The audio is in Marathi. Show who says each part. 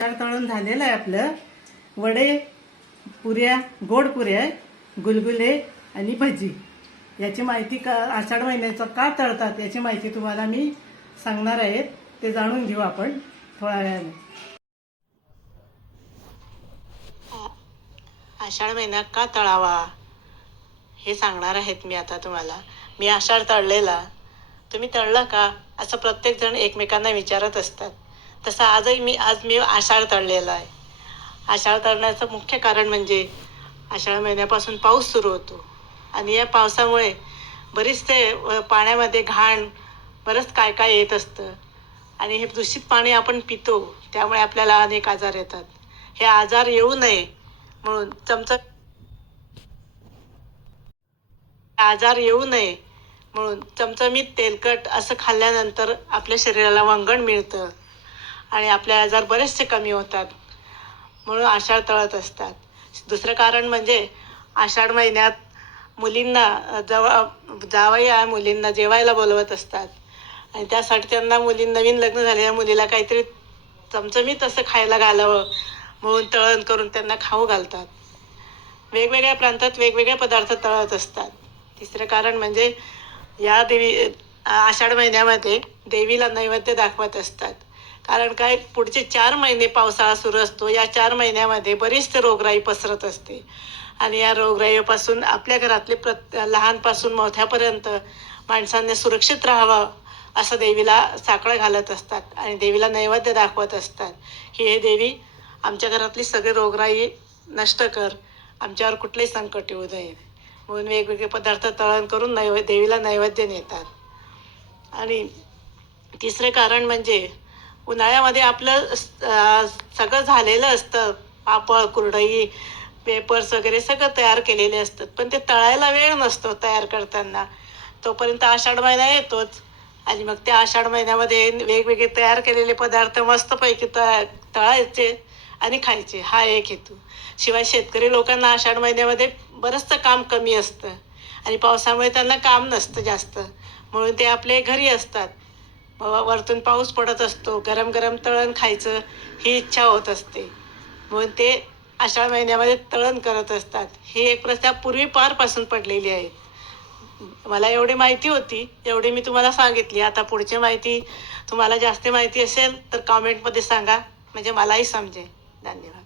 Speaker 1: तळ तळून झालेलं आहे आपलं. वडे पुऱ्या गोड पुऱ्या गुलगुले आणि भजी. याची माहिती का आषाढ महिन्याचं का तळतात याची माहिती तुम्हाला मी सांगणार आहे. ते जाणून घेऊ आपण थोड्या वेळाने.
Speaker 2: आषाढ महिन्यात का तळावा? हे सांगणार आहेत मी आता तुम्हाला. मी आषाढ तळलेला. तुम्ही तळलं का? असं प्रत्येक जण एकमेकांना विचारत असतात. तसं आजही मी आज मी आषाढ तळलेला आहे. आषाढ तळण्याचं मुख्य कारण म्हणजे आषाढ महिन्यापासून पाऊस सुरू होतो. आणि या पावसामुळे बरीचसे पाण्यामध्ये घाण बरंच काय काय येत असतं. आणि हे दूषित पाणी आपण पितो त्यामुळे आपल्याला अनेक आजार येतात. हे आजार येऊ नये म्हणून चमचा आजार येऊ नये म्हणून चमचमीत तेलकट असं खाल्ल्यानंतर आपल्या शरीराला वंगण मिळतं. आणि आपले आजार बरेचसे कमी होतात. म्हणून आषाढ तळत असतात. दुसरं कारण म्हणजे आषाढ महिन्यात मुलींना जवळ जावई मुलींना जेवायला बोलवत असतात. आणि त्यासाठी त्यांना मुली नवीन लग्न झालेल्या मुलीला काहीतरी चमचमीत असं खायला घालावं म्हणून तळण करून त्यांना खाऊ घालतात. वेगवेगळ्या प्रांतात वेगवेगळे पदार्थ तळत असतात. तिसरं कारण म्हणजे या देवी आषाढ महिन्यामध्ये देवीला नैवेद्य दाखवत असतात. कारण काय पुढचे चार महिने पावसाळा सुरू असतो. या चार महिन्यामध्ये बरीचसे रोगराई पसरत असते. आणि या रोगराईपासून आपल्या घरातले प्रत लहानपासून मोठ्यापर्यंत माणसांनी सुरक्षित राहावं असं देवीला साकडं घालत असतात आणि देवीला नैवेद्य दाखवत असतात. की हे देवी आमच्या घरातली सगळी रोगराई नष्ट कर. आमच्यावर कुठलेही संकट येऊ नये. म्हणून वेगवेगळे पदार्थ तळण करून नैवे देवीला नैवेद्य नेतात. आणि तिसरं कारण म्हणजे उन्हाळ्यामध्ये आपलं सगळं झालेलं असतं. पापड कुरडई पेपर्स वगैरे सगळं तयार केलेले असतात. पण ते तळायला वेळ नसतो तयार करताना. तोपर्यंत आषाढ महिना येतोच. आणि मग त्या आषाढ महिन्यामध्ये वेगवेगळे तयार केलेले पदार्थ मस्तपैकी त तळायचे आणि खायचे. हा एक हेतू. शिवाय शेतकरी लोकांना आषाढ महिन्यामध्ये बरंचसं काम कमी असतं. आणि पावसामुळे त्यांना काम नसतं जास्त. म्हणून ते आपले घरी असतात. वरतून पाऊस पडत असतो गरम गरम तळण खायचं ही इच्छा होत असते. म्हणून ते आषाढ महिन्यामध्ये तळण करत असतात. ही एक प्रथा पूर्वी पारपासून पडलेली आहे. मला एवढी माहिती होती एवढी मी तुम्हाला सांगितली. आता पुढची माहिती तुम्हाला जास्त माहिती असेल तर कॉमेंटमध्ये सांगा. म्हणजे मलाही समजेल. धन्यवाद.